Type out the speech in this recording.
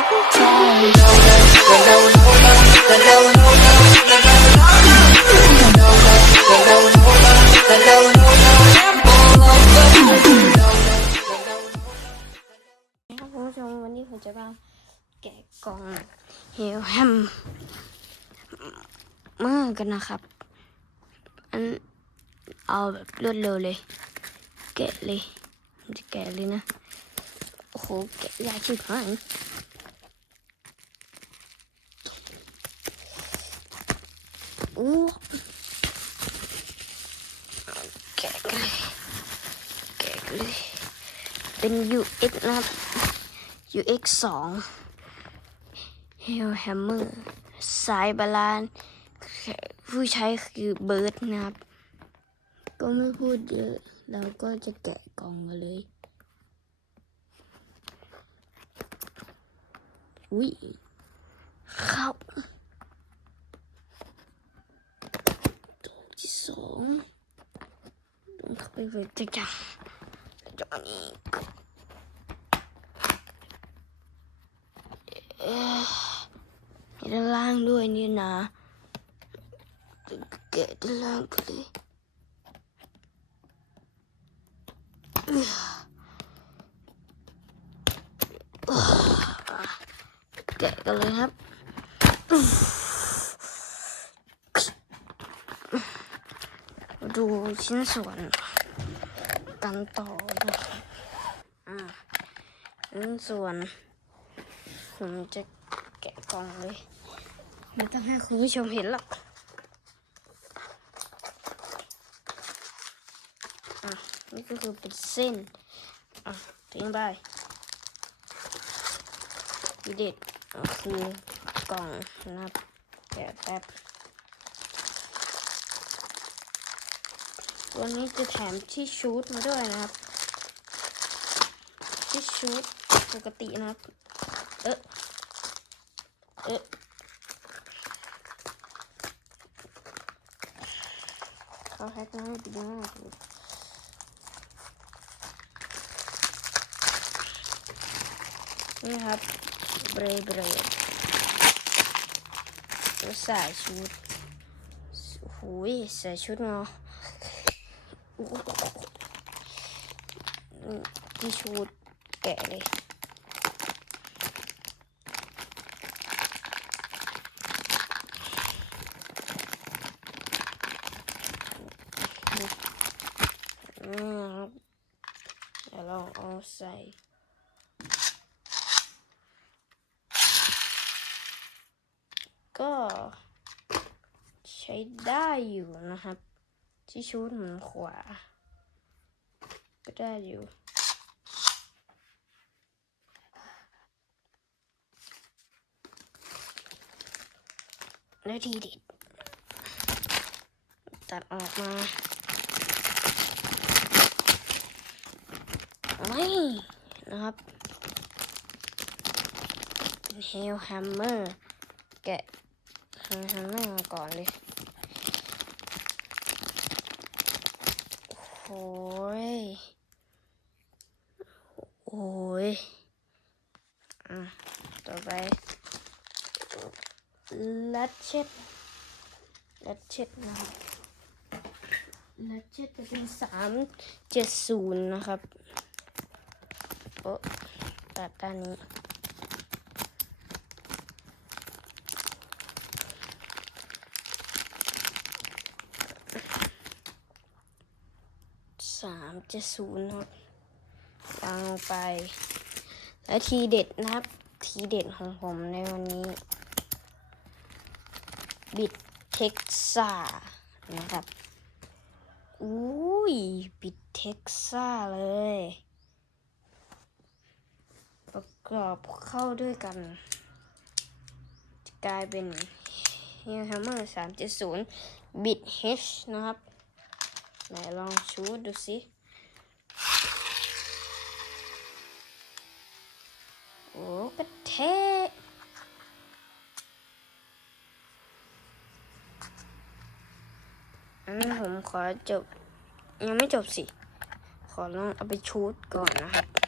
ครับคุณผู้ชมวันนี้ผมจะมาแกะกล่องเฮลแฮมเมื่อกันนะครับ อันเอาแบบรวดเร็วเลย แกะเลยผมจะแกะเลยนะ โอ้โห แกะยากชิบหาย อู้แกะกันเลยแกะกันเลยเป็น UX นะครับ UX 2 Hellhammer สายบาลานผู้ใช้คือเบิร์ดนะครับ ก็ไม่พูดเยอะเราก็จะแกะกล่องมาเลย อุ้ยเข้าตัวที่สอง ต้องเข้าไปจะจับจับอันนี้เอ๊ะมีด้านล่างด้วยนี่นะแกะด้านล่างไปเลยแกะกันเลยครับดูชิ้นส่วน กันต่อนะครับอ่าชิ้นส่วนผมจะแกะกล่องเลยไม่ต้องให้คุณผู้ชมเห็นหรอกอะนี่ก็คือเป็นเส้น อะทิ้งไปทีเด็ดก็คือกล่องนะครับแกะแป๊บ วันนี้จะแถมที่ชูดมาด้วยนะครับ ที่ชูดปกตินะครับ เอ๊ะเอ๊ะเขาแฮกมาให้ดีมากเลยนี่ครับ เบรเบรแล้วใส่ชุด หูยใส่ชุดมา ที่ชูดแกะเลยอืมเดี๋ยวลองเอาใส่ก็ใช้ได้อยู่นะครับ ที่ชูดหมุนขวา ก็ได้อยู่แล้วทีเด็ดตัดออกมาไม่นะครับเฮลแฮมเมอร์แกะแฮมเมอร์ก่อนเลย โอ้ย โอ้ย อะ ต่อไปลัดเช็ดลัดเช็ดนะครับลัดเช็ดจะเป็นสามเจ็ดศูนย์นะครับ โอ้ตัดด้านนี้ สามเจ็ดศูนย์ครับวางลงไป และทีเด็ดนะครับ ทีเด็ดของผมในวันนี้ บิดเท็กซ่านะครับ อุ้ย บิดเท็กซ่าเลย ประกอบเข้าด้วยกัน จะกลายเป็น Hellhammer 370บิด H นะครับ ไหนลองชูดดูสิโอ้กระเทอันนั้นผมขอจบ ยังไม่จบสิ ขอลองเอาไปชูดก่อนนะครับ